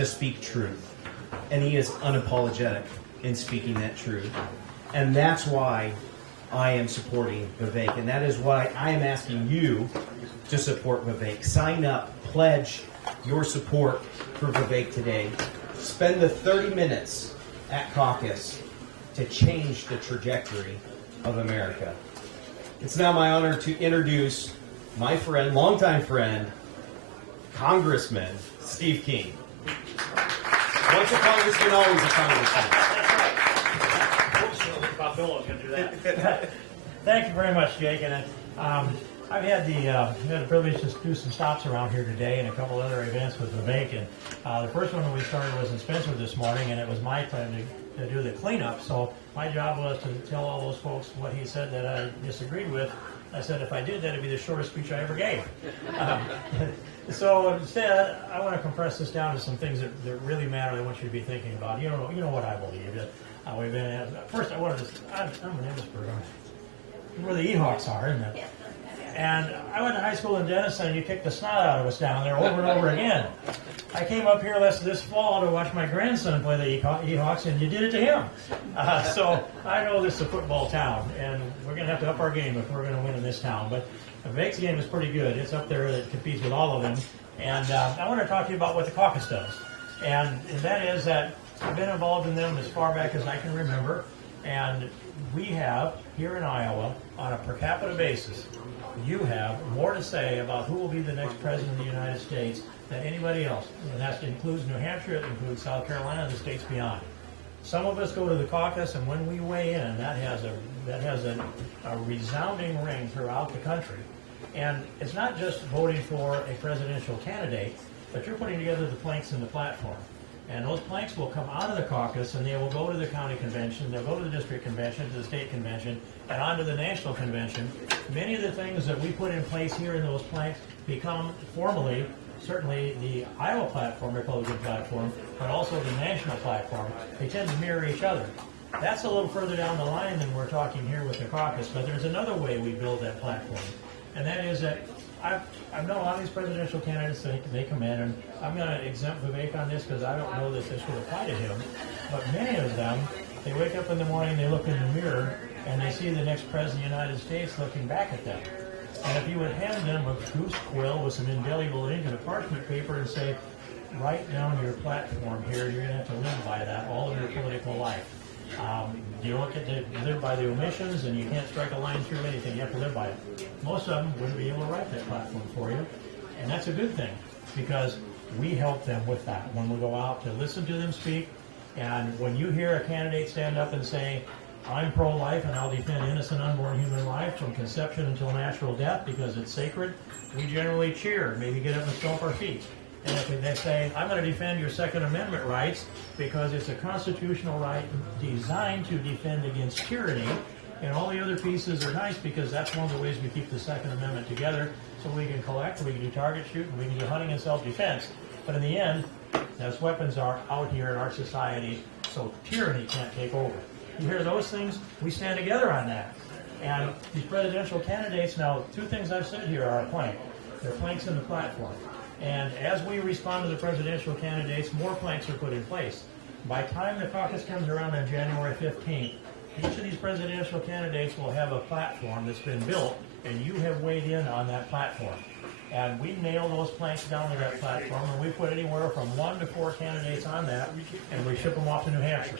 to speak truth. And he is unapologetic in speaking that truth. And that's why I am supporting Vivek. And that is why I am asking you to support Vivek. Sign up, pledge your support for Vivek today. Spend the 30 minutes at caucus to change the trajectory of America. It's now my honor to introduce my friend, longtime friend, Congressman Steve King. Once a congressman, always a congressman. Thank you very much, Jake. And I've had the privilege to do some stops around here today and a couple other events with Vivek. And the first one that we started was in Spencer this morning, and it was my time to do the cleanup. So my job was to tell all those folks what he said that I disagreed with. I said if I did that, it'd be the shortest speech I ever gave. So instead, I want to compress this down to some things that really matter. I want you to be thinking about. You know what I believe. We've been first. I wanted to. I'm an Emmitsburg, where the Ehawks are, isn't it? And I went to high school in Denison, and you kicked the snot out of us down there over and over again. I came up here this fall to watch my grandson play the Ehawks, and you did it to him. So I know this is a football town, and we're going to have to up our game if we're going to win in this town. But Vivek's game is pretty good. It's up there that competes with all of them. And I want to talk to you about what the caucus does. And that is that I've been involved in them as far back as I can remember. And we have, here in Iowa, on a per capita basis, you have more to say about who will be the next president of the United States than anybody else. And that includes New Hampshire, it includes South Carolina, and the states beyond. Some of us go to the caucus, and when we weigh in, that has a resounding ring throughout the country. And it's not just voting for a presidential candidate, but you're putting together the planks in the platform. And those planks will come out of the caucus, and they will go to the county convention, they'll go to the district convention, to the state convention, and on to the national convention. Many of the things that we put in place here in those planks become formally, certainly the Iowa platform, Republican platform, but also the national platform. They tend to mirror each other. That's a little further down the line than we're talking here with the caucus, but there's another way we build that platform. And that is that I've known a lot of these presidential candidates, they come in, and I'm going to exempt Vivek on this because I don't know that this would apply to him, but many of them, they wake up in the morning, they look in the mirror, and they see the next president of the United States looking back at them. And if you would hand them a goose quill with some indelible ink and a parchment paper and say, write down your platform here, you're going to have to live by that all of your political life. You don't get to live by the omissions, and you can't strike a line through anything. You have to live by it. Most of them wouldn't be able to write that platform for you, and that's a good thing because we help them with that when we go out to listen to them speak. And when you hear a candidate stand up and say, I'm pro-life and I'll defend innocent unborn human life from conception until natural death because it's sacred, we generally cheer, maybe get up and stomp our feet. And if they say, I'm going to defend your Second Amendment rights because it's a constitutional right designed to defend against tyranny, and all the other pieces are nice because that's one of the ways we keep the Second Amendment together, so we can collect, we can do target shooting, we can do hunting and self-defense. But in the end, those weapons are out here in our society, so tyranny can't take over. You hear those things? We stand together on that. And these presidential candidates, now, two things I've said here are a plank. They're planks in the platform. And as we respond to the presidential candidates, more planks are put in place. By the time the caucus comes around on January 15th, each of these presidential candidates will have a platform that's been built, and you have weighed in on that platform. And we nail those planks down to that platform, and we put anywhere from 1 to 4 candidates on that, and we ship them off to New Hampshire.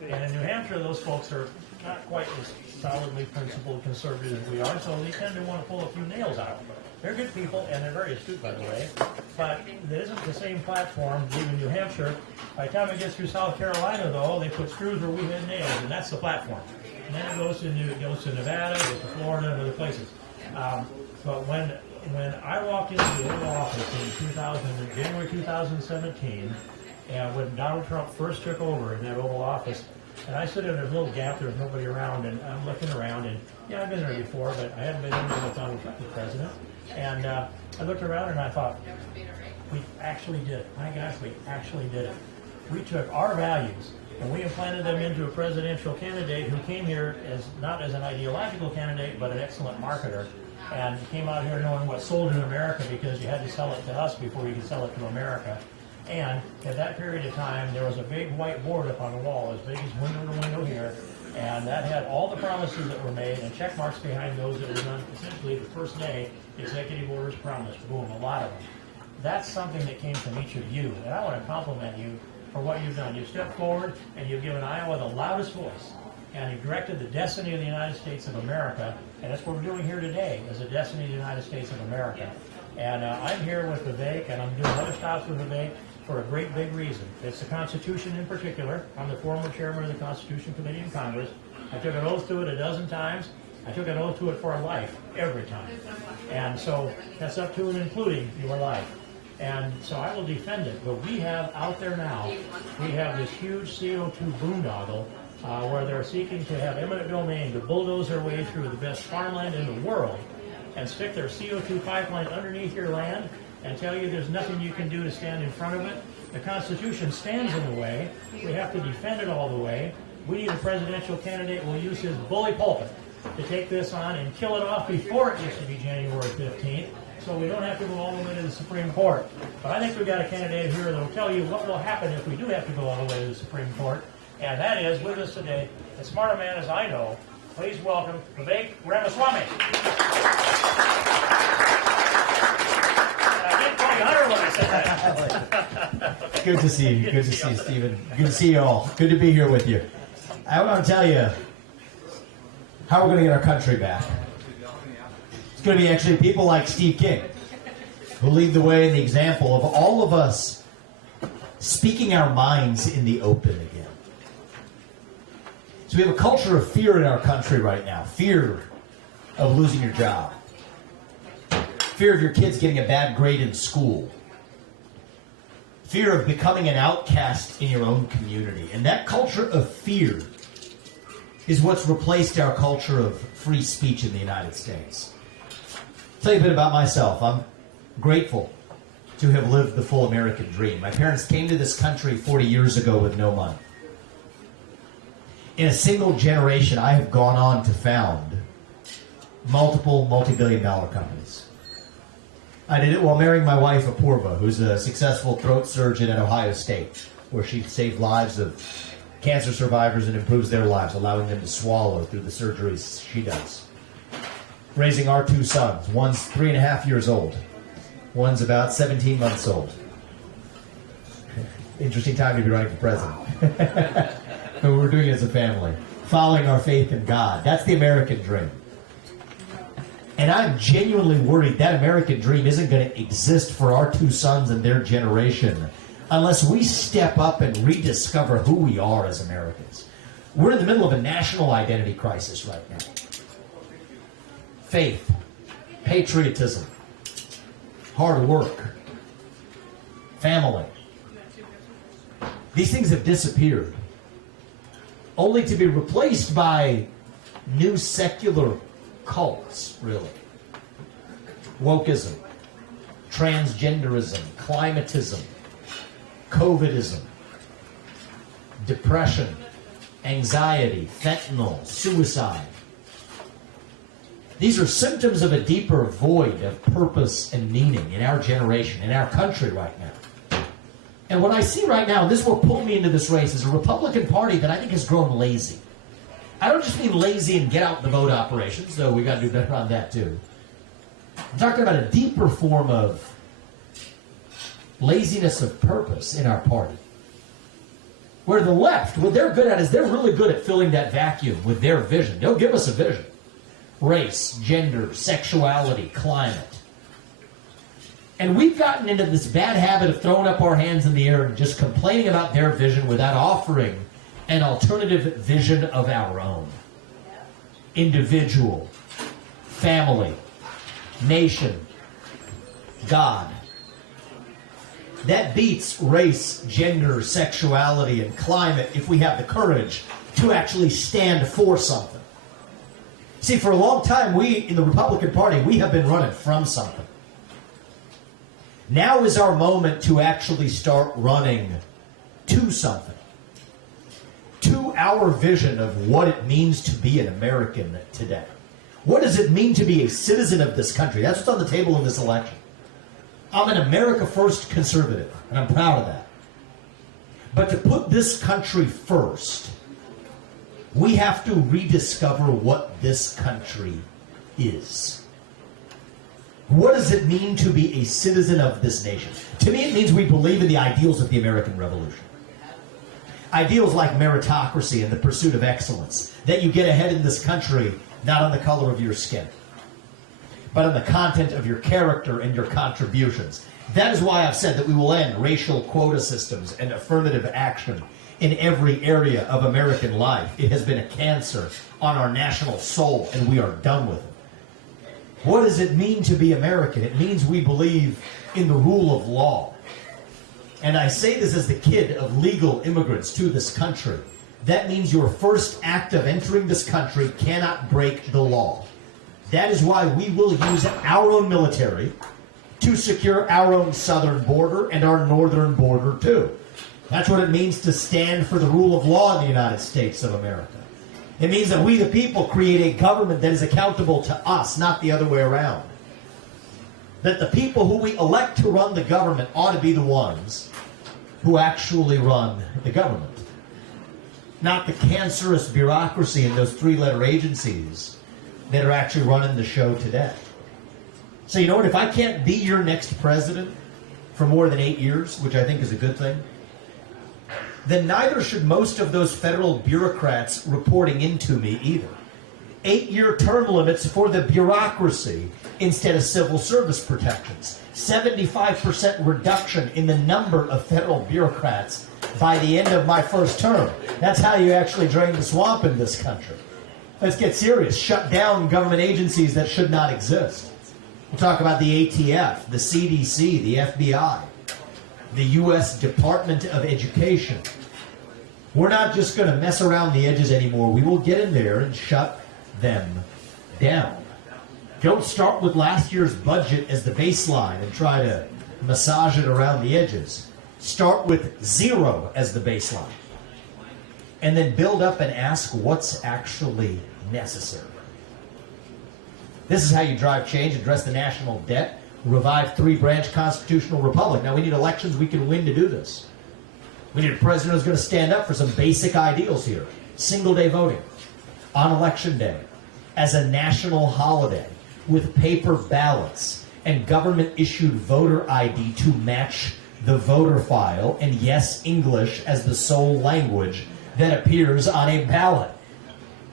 And in New Hampshire, those folks are not quite as solidly principled conservative as we are, so they tend to want to pull a few nails out. They're good people, and they're very astute, by the way, but it isn't the same platform leaving New Hampshire. By the time it gets through South Carolina, though, they put screws where we had nails, and that's the platform. And then it goes to Nevada, it goes to Florida, and other places. But when I walked into the Oval Office in January 2017, and when Donald Trump first took over in that Oval Office, and I stood in a little gap, there was nobody around, and I'm looking around, and yeah, I've been there before, but I hadn't been in there with Donald Trump as president. And I looked around and I thought, we actually did it. My gosh, we actually did it. We took our values and we implanted them into a presidential candidate who came here not as an ideological candidate, but an excellent marketer. And came out here knowing what sold in America because you had to sell it to us before you could sell it to America. And at that period of time, there was a big white board up on the wall, as big as window to window here, and that had all the promises that were made and check marks behind those that were done essentially the first day, executive orders promised, boom, a lot of them. That's something that came from each of you, and I want to compliment you for what you've done. You've stepped forward and you've given Iowa the loudest voice, and you've directed the destiny of the United States of America, and that's what we're doing here today, is the destiny of the United States of America. And I'm here with Vivek, and I'm doing other stops with Vivek for a great big reason. It's the Constitution in particular. I'm the former chairman of the Constitution Committee in Congress. I took an oath to it a dozen times. I took an oath to it for life, every time. And so that's up to and including your life. And so I will defend it. But we have out there now, we have this huge CO2 boondoggle where they're seeking to have eminent domain to bulldoze their way through the best farmland in the world and stick their CO2 pipeline underneath your land and tell you there's nothing you can do to stand in front of it. The Constitution stands in the way. We have to defend it all the way. We need a presidential candidate who will use his bully pulpit to take this on and kill it off before it used to be January 15th, so we don't have to go all the way to the Supreme Court. But I think we've got a candidate here that will tell you what will happen if we do have to go all the way to the Supreme Court, and that is, with us today, as smart a man as I know, please welcome Vivek Ramaswamy. And I didn't call you Hunter when I said that. Good to see you. Good to see you, Stephen. Good to see you all. Good to be here with you. I want to tell you how we're going to get our country back. It's going to be actually people like Steve King who lead the way in the example of all of us speaking our minds in the open again. So we have a culture of fear in our country right now. Fear of losing your job. Fear of your kids getting a bad grade in school. Fear of becoming an outcast in your own community. And that culture of fear is what's replaced our culture of free speech in the United States. I'll tell you a bit about myself. I'm grateful to have lived the full American dream. My parents came to this country 40 years ago with no money. In a single generation, I have gone on to found multiple multi-billion-dollar companies. I did it while marrying my wife, Apurva, who's a successful throat surgeon at Ohio State, where she saved lives of cancer survivors and improves their lives, allowing them to swallow through the surgeries she does. Raising our two sons. One's 3.5 years old. One's about 17 months old. Interesting time to be running for president. But we're doing it as a family. Following our faith in God. That's the American dream. And I'm genuinely worried that American dream isn't going to exist for our two sons and their generation unless we step up and rediscover who we are as Americans. We're in the middle of a national identity crisis right now. Faith, patriotism, hard work, family. These things have disappeared, only to be replaced by new secular cults, really. Wokeism, transgenderism, climatism, COVIDism, depression, anxiety, fentanyl, suicide. These are symptoms of a deeper void of purpose and meaning in our generation, in our country right now. And what I see right now, and this is what pulled me into this race, is a Republican Party that I think has grown lazy. I don't just mean lazy and get out the vote operations, though we got to do better on that too. I'm talking about a deeper form of laziness of purpose in our party. Where the left, what they're good at is they're really good at filling that vacuum with their vision. They'll give us a vision. Race, gender, sexuality, climate. And we've gotten into this bad habit of throwing up our hands in the air and just complaining about their vision without offering an alternative vision of our own. Individual, family, nation, God. That beats race, gender, sexuality, and climate if we have the courage to actually stand for something. See, for a long time, we, in the Republican Party, we have been running from something. Now is our moment to actually start running to something. To our vision of what it means to be an American today. What does it mean to be a citizen of this country? That's what's on the table in this election. I'm an America First conservative, and I'm proud of that. But to put this country first, we have to rediscover what this country is. What does it mean to be a citizen of this nation? To me, it means we believe in the ideals of the American Revolution. Ideals like meritocracy and the pursuit of excellence, that you get ahead in this country not on the color of your skin, but on the content of your character and your contributions. That is why I've said that we will end racial quota systems and affirmative action in every area of American life. It has been a cancer on our national soul, and we are done with it. What does it mean to be American? It means we believe in the rule of law. And I say this as the kid of legal immigrants to this country. That means your first act of entering this country cannot break the law. That is why we will use our own military to secure our own southern border and our northern border too. That's what it means to stand for the rule of law in the United States of America. It means that we the people create a government that is accountable to us, not the other way around. That the people who we elect to run the government ought to be the ones who actually run the government. Not the cancerous bureaucracy in those three-letter agencies that are actually running the show today. So you know what? If I can't be your next president for more than 8 years, which I think is a good thing, then neither should most of those federal bureaucrats reporting into me either. 8-year term limits for the bureaucracy instead of civil service protections. 75% reduction in the number of federal bureaucrats by the end of my first term. That's how you actually drain the swamp in this country. Let's get serious. Shut down government agencies that should not exist. We'll talk about the ATF, the CDC, the FBI, the U.S. Department of Education. We're not just going to mess around the edges anymore. We will get in there and shut them down. Don't start with last year's budget as the baseline and try to massage it around the edges. Start with 0 as the baseline. And then build up and ask what's actually necessary. This is how you drive change, address the national debt, revive three-branch constitutional republic. Now we need elections we can win to do this. We need a president who's going to stand up for some basic ideals here. Single-day voting on election day as a national holiday with paper ballots and government-issued voter ID to match the voter file, and yes, English as the sole language that appears on a ballot.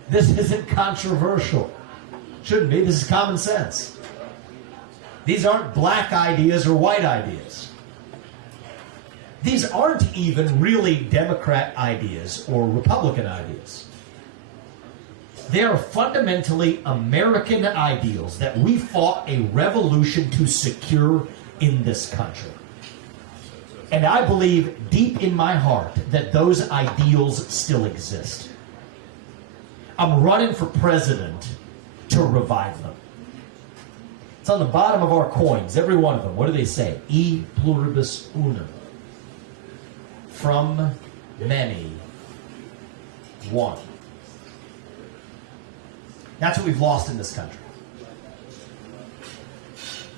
This isn't controversial. Shouldn't be. This is common sense. These aren't black ideas or white ideas. These aren't even really Democrat ideas or Republican ideas. They are fundamentally American ideals that we fought a revolution to secure in this country. And I believe deep in my heart that those ideals still exist. I'm running for president to revive them. It's on the bottom of our coins, every one of them. What do they say? E pluribus unum. From many, one. That's what we've lost in this country.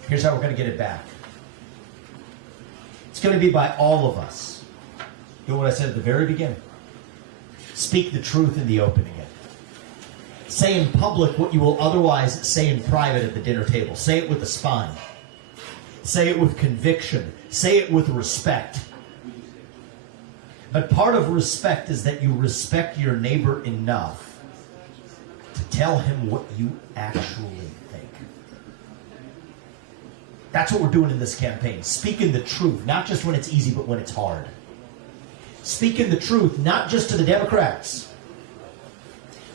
Here's how we're going to get it back. It's going to be by all of us. Do what I said at the very beginning. Speak the truth in the open again. Say in public what you will otherwise say in private at the dinner table. Say it with a spine. Say it with conviction. Say it with respect. But part of respect is that you respect your neighbor enough to tell him what you actually think. That's what we're doing in this campaign. Speaking the truth, not just when it's easy, but when it's hard. Speaking the truth, not just to the Democrats,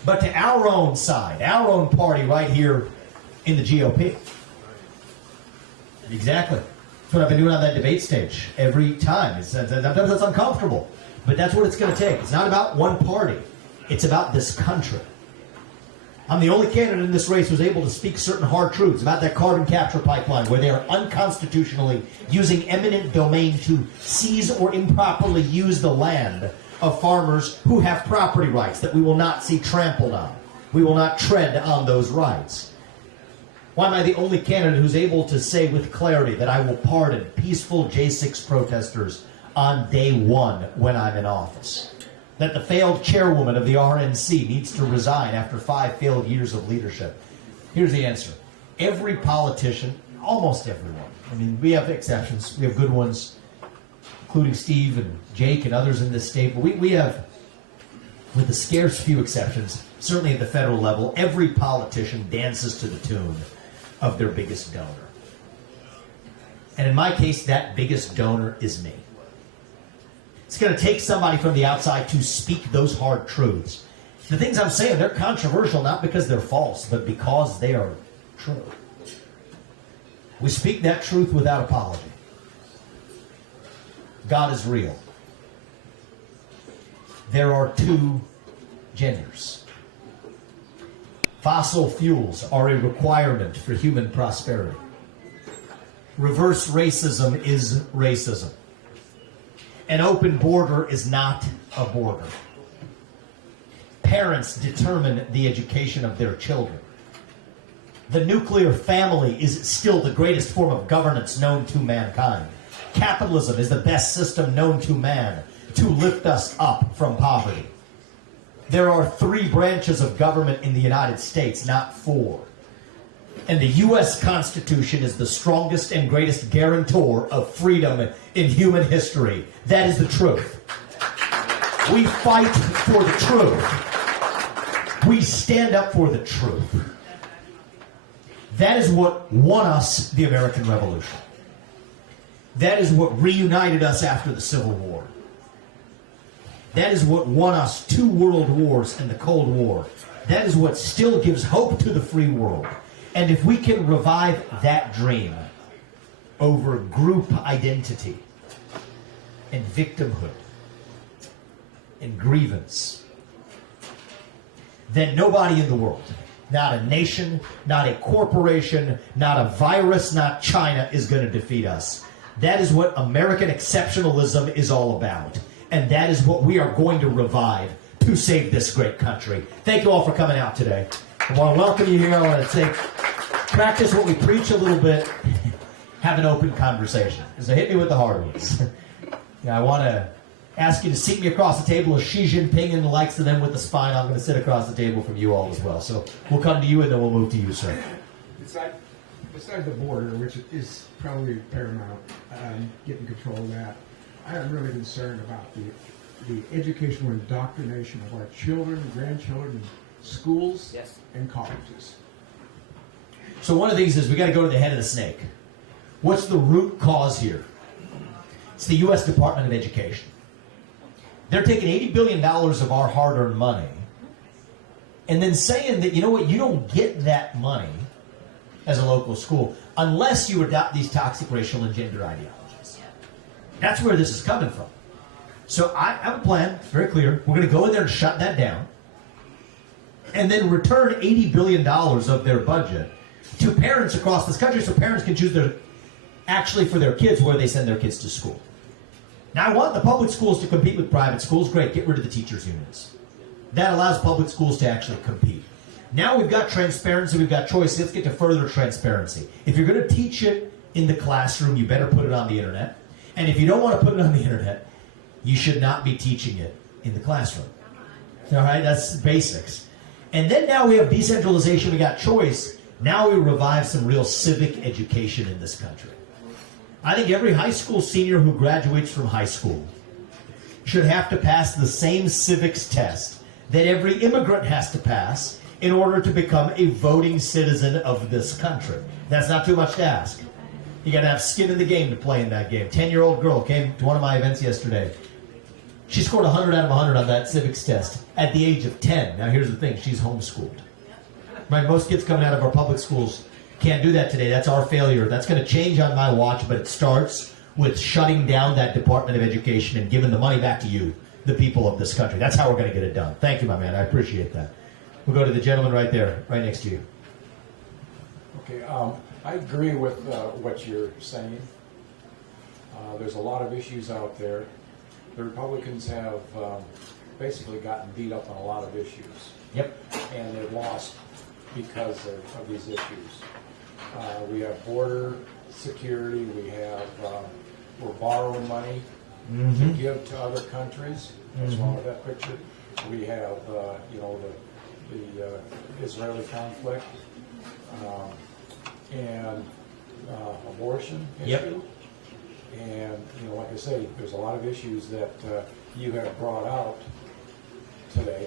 but to our own side, our own party right here in the GOP. Exactly. That's what I've been doing on that debate stage every time. That's uncomfortable, but that's what it's going to take. It's not about one party. It's about this country. I'm the only candidate in this race who's able to speak certain hard truths about that carbon capture pipeline where they are unconstitutionally using eminent domain to seize or improperly use the land of farmers who have property rights that we will not see trampled on. We will not tread on those rights. Why am I the only candidate who's able to say with clarity that I will pardon peaceful J6 protesters on day one when I'm in office? That the failed chairwoman of the RNC needs to resign after 5 failed years of leadership? Here's the answer. Every politician, almost everyone, I mean, we have exceptions, we have good ones, including Steve and Jake and others in this state, but we have, with a scarce few exceptions, certainly at the federal level, every politician dances to the tune of their biggest donor. And in my case, that biggest donor is me. It's going to take somebody from the outside to speak those hard truths. The things I'm saying, they're controversial not because they're false, but because they are true. We speak that truth without apology. God is real. There are 2 genders. Fossil fuels are a requirement for human prosperity. Reverse racism is racism. An open border is not a border. Parents determine the education of their children. The nuclear family is still the greatest form of governance known to mankind. Capitalism is the best system known to man to lift us up from poverty. There are 3 branches of government in the United States, not 4. And the U.S. Constitution is the strongest and greatest guarantor of freedom in human history. That is the truth. We fight for the truth. We stand up for the truth. That is what won us the American Revolution. That is what reunited us after the Civil War. That is what won us 2 world wars and the Cold War. That is what still gives hope to the free world. And if we can revive that dream over group identity and victimhood and grievance, then nobody in the world, not a nation, not a corporation, not a virus, not China, is going to defeat us. That is what American exceptionalism is all about. And that is what we are going to revive to save this great country. Thank you all for coming out today. I want to welcome you here. I want to say, practice what we preach a little bit. Have an open conversation. So hit me with the hard ones. I want to ask you to seat me across the table as Xi Jinping and the likes of them with the spine. I'm going to sit across the table from you all as well. So we'll come to you and then we'll move to you, sir. Besides the border, which is probably paramount, getting control of that, I am really concerned about the educational indoctrination of our children, grandchildren, schools, and colleges. So one of these is we got to go to the head of the snake. What's the root cause here? It's the U.S. Department of Education. They're taking $80 billion of our hard-earned money and then saying that, you know what, you don't get that money as a local school unless you adopt these toxic racial and gender ideologies. That's where this is coming from. So I have a plan, it's very clear. We're going to go in there and shut that down and then return $80 billion of their budget to parents across this country so parents can choose actually for their kids where they send their kids to school. Now, I want the public schools to compete with private schools. Great, get rid of the teachers' unions. That allows public schools to actually compete. Now we've got transparency, we've got choice. Let's get to further transparency. If you're going to teach it in the classroom, you better put it on the internet. And if you don't want to put it on the internet, you should not be teaching it in the classroom. All right, that's basics. And then now we have decentralization, we got choice. Now we revive some real civic education in this country. I think every high school senior who graduates from high school should have to pass the same civics test that every immigrant has to pass in order to become a voting citizen of this country. That's not too much to ask. You got to have skin in the game to play in that game. 10-year-old girl came to one of my events yesterday. She scored 100 out of 100 on that civics test at the age of 10. Now here's the thing, she's homeschooled. Right, most kids coming out of our public schools can't do that today. That's our failure. That's going to change on my watch, but it starts with shutting down that Department of Education and giving the money back to you, the people of this country. That's how we're going to get it done. Thank you, my man. I appreciate that. We'll go to the gentleman right there, right next to you. Okay, I agree with what you're saying. There's a lot of issues out there. The Republicans have basically gotten beat up on a lot of issues. Yep. And they've lost because of these issues. We have border security. We have, we're borrowing money to give to other countries. That's wrong with that picture. We have, you know, the Israeli conflict and abortion Yep. issue. And, you know, like I say, there's a lot of issues that you have brought out today.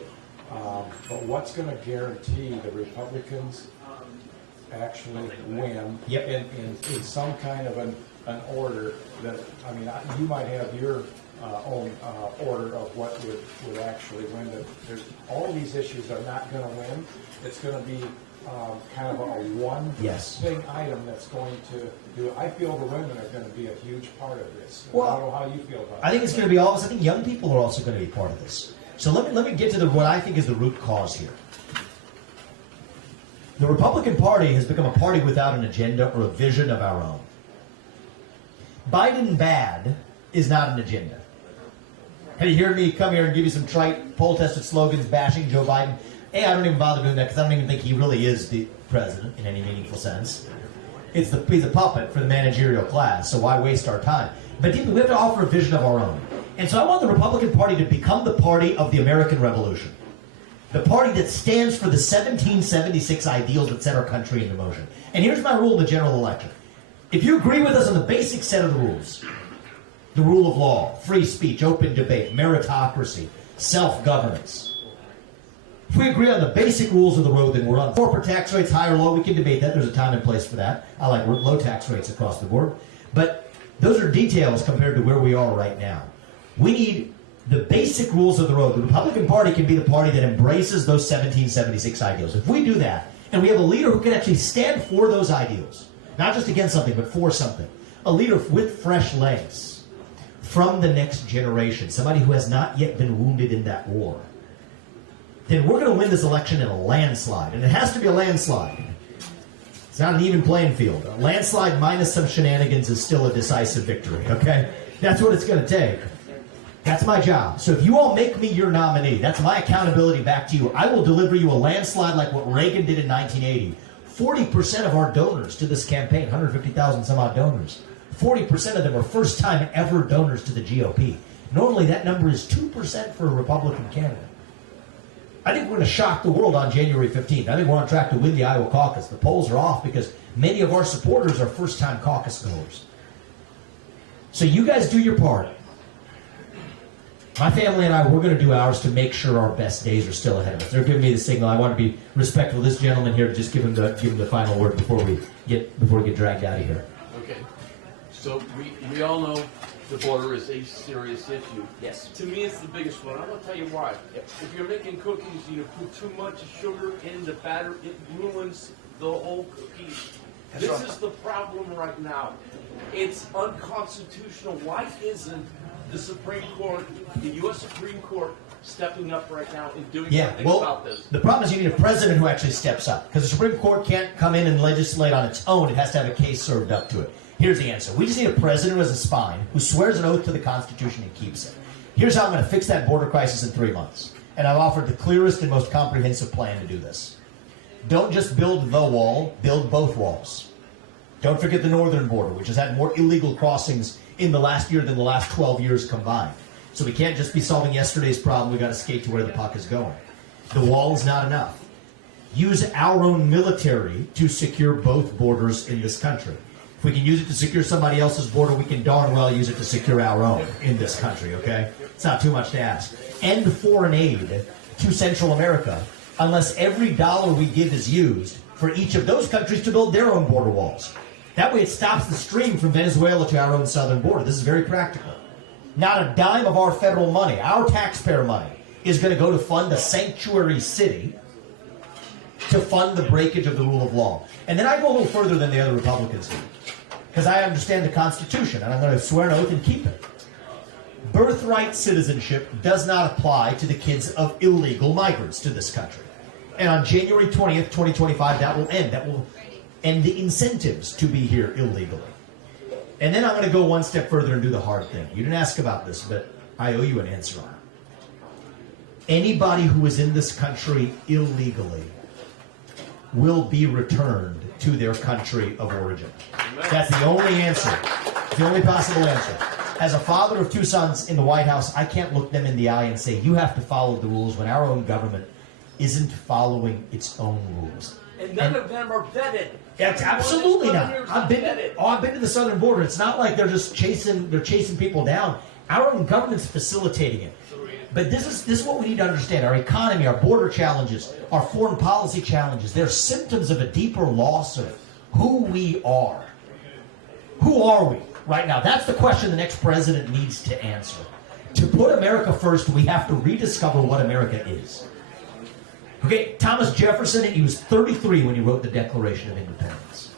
But what's going to guarantee the Republicans actually win Yep. in some kind of an order that, I mean, you might have your own order of what would actually win. But there's, all these issues are not going to win. It's going to be kind of a one Yes. thing item that's going to do it. I feel the women are going to be a huge part of this. Well, I don't know how you feel about it. I think it's going to be all of us. I think young people are also going to be part of this. So let me get to what I think is the root cause here. The Republican Party has become a party without an agenda or a vision of our own. Biden bad is not an agenda. Have you heard me come here and give you some trite, poll-tested slogans bashing Joe Biden? I don't even bother doing that because I don't even think he really is the president in any meaningful sense. He's a puppet for the managerial class, so why waste our time? But deeply, we have to offer a vision of our own. And so I want the Republican Party to become the party of the American Revolution. The party that stands for the 1776 ideals that set our country into motion. And here's my rule in the general election. If you agree with us on the basic set of the rules, the rule of law, free speech, open debate, meritocracy, self-governance, if we agree on the basic rules of the road, then we're on. Corporate tax rates, high or low, we can debate that. There's a time and place for that. I like low tax rates across the board. But those are details compared to where we are right now. We need the basic rules of the road. The Republican Party can be the party that embraces those 1776 ideals. If we do that, and we have a leader who can actually stand for those ideals, not just against something, but for something, a leader with fresh legs from the next generation, somebody who has not yet been wounded in that war, then we're going to win this election in a landslide. And it has to be a landslide. It's not an even playing field. A landslide minus some shenanigans is still a decisive victory, okay? That's what it's going to take. That's my job. So if you all make me your nominee, that's my accountability back to you. I will deliver you a landslide like what Reagan did in 1980. 40% of our donors to this campaign, 150,000 some odd donors, 40% of them are first-time ever donors to the GOP. Normally that number is 2% for a Republican candidate. I think we're going to shock the world on January 15th. I think we're on track to win the Iowa caucus. The polls are off because many of our supporters are first-time caucus goers. So you guys do your part. My family and I, we're going to do ours to make sure our best days are still ahead of us. They're giving me the signal. I want to be respectful of this gentleman here to just give him the final word before we get dragged out of here. Okay. So we all know the border is a serious issue. Yes. To me, it's the biggest one. I'm going to tell you why. If you're making cookies, you put too much sugar in the batter, it ruins the whole cookie. This is the problem right now. It's unconstitutional. Why isn't the Supreme Court, the U.S. Supreme Court, stepping up right now and doing something about this? The problem is you need a president who actually steps up. Because the Supreme Court can't come in and legislate on its own. It has to have a case served up to it. Here's the answer. We just need a president who has a spine, who swears an oath to the Constitution and keeps it. Here's how I'm going to fix that border crisis in 3 months. And I've offered the clearest and most comprehensive plan to do this. Don't just build the wall, build both walls. Don't forget the northern border, which has had more illegal crossings in the last year than the last 12 years combined. So we can't just be solving yesterday's problem. We've got to skate to where the puck is going. The wall is not enough. Use our own military to secure both borders in this country. If we can use it to secure somebody else's border, we can darn well use it to secure our own in this country, okay? It's not too much to ask. End foreign aid to Central America unless every dollar we give is used for each of those countries to build their own border walls. That way it stops the stream from Venezuela to our own southern border. This is very practical. Not a dime of our federal money, our taxpayer money, is going to go to fund a sanctuary city to fund the breakage of the rule of law. And then I go a little further than the other Republicans do, because I understand the Constitution, and I'm going to swear an oath and keep it. Birthright citizenship does not apply to the kids of illegal migrants to this country. And on January 20th, 2025, that will end. That will end the incentives to be here illegally. And then I'm going to go one step further and do the hard thing. You didn't ask about this, but I owe you an answer on it. Anybody who is in this country illegally will be returned to their country of origin. That's the only answer. The only possible answer. As a father of 2 sons in the White House, I can't look them in the eye and say, you have to follow the rules when our own government isn't following its own rules. And none of them are vetted. It's absolutely not. I've been to the southern border. It's not like they're just chasing people down. Our own government's facilitating it. But this is what we need to understand. Our economy, our border challenges, our foreign policy challenges, they're symptoms of a deeper loss of who we are. Who are we right now? That's the question the next president needs to answer. To put America first, we have to rediscover what America is. Okay, Thomas Jefferson, he was 33 when he wrote the Declaration of Independence.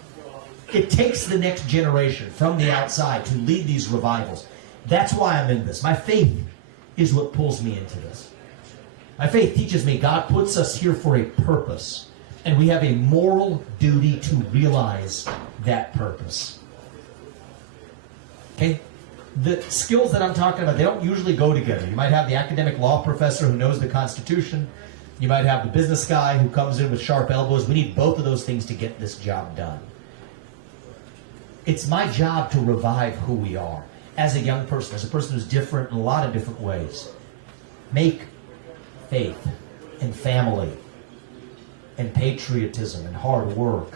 It takes the next generation from the outside to lead these revivals. That's why I'm in this. My faith is what pulls me into this. My faith teaches me God puts us here for a purpose, and we have a moral duty to realize that purpose. Okay? The skills that I'm talking about, they don't usually go together. You might have the academic law professor who knows the Constitution. You might have the business guy who comes in with sharp elbows. We need both of those things to get this job done. It's my job to revive who we are as a young person, as a person who's different in a lot of different ways. Make faith and family and patriotism and hard work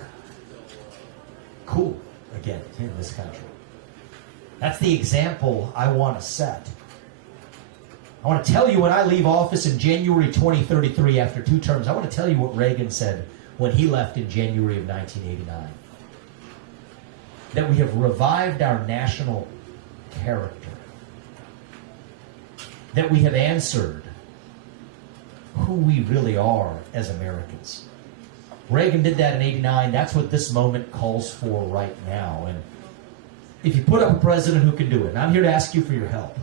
cool again in this country. That's the example I want to set. I want to tell you when I leave office in January 2033 after 2 terms, I want to tell you what Reagan said when he left in January of 1989. That we have revived our national character. That we have answered who we really are as Americans. Reagan did that in 89. That's what this moment calls for right now. And if you put up a president who can do it, and I'm here to ask you for your help.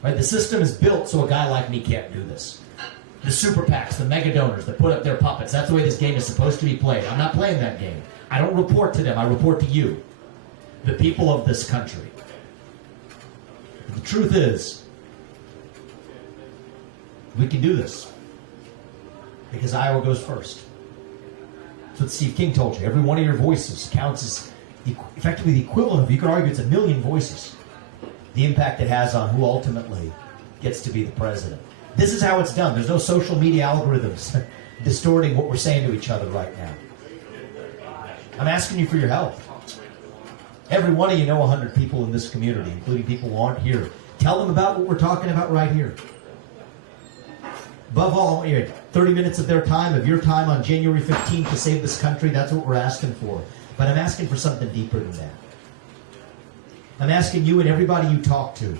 Right? The system is built so a guy like me can't do this. The super PACs, the mega donors that put up their puppets, that's the way this game is supposed to be played. I'm not playing that game. I don't report to them. I report to you, the people of this country. The truth is, we can do this because Iowa goes first. That's what Steve King told you. Every one of your voices counts as effectively the equivalent of, you could argue it's 1 million voices. The impact it has on who ultimately gets to be the president. This is how it's done. There's no social media algorithms distorting what we're saying to each other right now. I'm asking you for your help. Every one of you know 100 people in this community, including people who aren't here. Tell them about what we're talking about right here. Above all, 30 minutes of their time, of your time on January 15th to save this country. That's what we're asking for. But I'm asking for something deeper than that. I'm asking you and everybody you talk to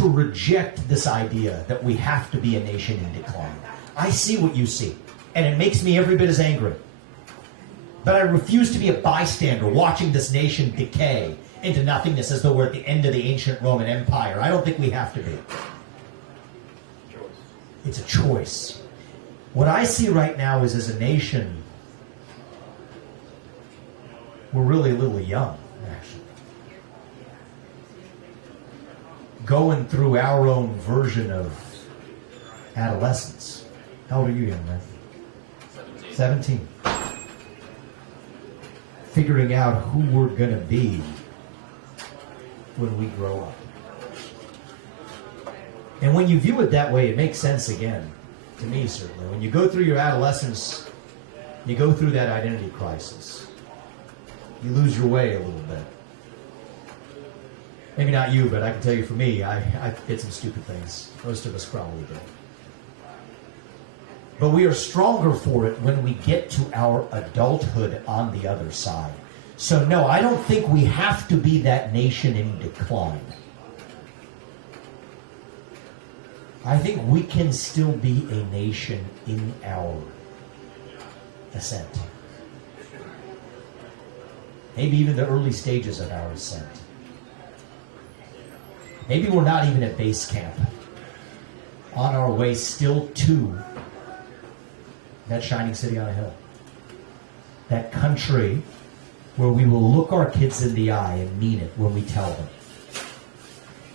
reject this idea that we have to be a nation in decline. I see what you see, and it makes me every bit as angry. But I refuse to be a bystander watching this nation decay into nothingness as though we're at the end of the ancient Roman Empire. I don't think we have to be. It's a choice. What I see right now is, as a nation, we're really a little young, actually. Going through our own version of adolescence. How old are you, young man? 17. Figuring out who we're going to be when we grow up. And when you view it that way, it makes sense again, to me certainly. When you go through your adolescence, you go through that identity crisis. You lose your way a little bit. Maybe not you, but I can tell you for me, I did some stupid things. Most of us probably did. But we are stronger for it when we get to our adulthood on the other side. So no, I don't think we have to be that nation in decline. I think we can still be a nation in our ascent. Maybe even the early stages of our ascent. Maybe we're not even at base camp. On our way still to that shining city on a hill. That country where we will look our kids in the eye and mean it when we tell them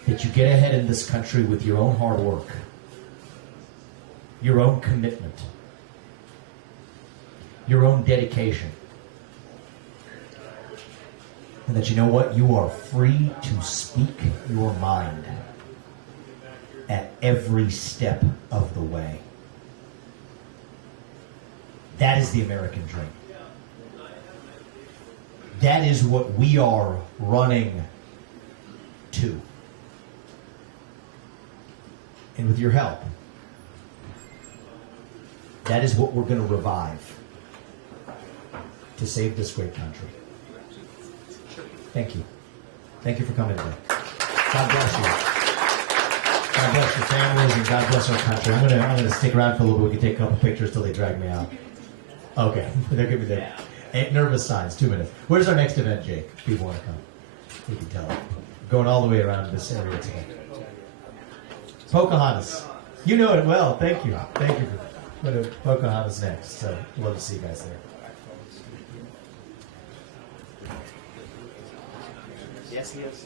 that you get ahead in this country with your own hard work, your own commitment, your own dedication. And that you know what? You are free to speak your mind at every step of the way. That is the American dream. That is what we are running to. And with your help, that is what we're going to revive to save this great country. Thank you. Thank you for coming today. God bless you. God bless your families and God bless our country. I'm gonna stick around for a little bit. We can take a couple pictures till they drag me out. Okay, they're gonna be there. Nervous signs. 2 minutes. Where's our next event, Jake? If people want to come, we can tell them. Going all the way around this area today. Pocahontas. You know it well. Thank you. Thank you for Pocahontas next. So love to see you guys there. Yes, he is.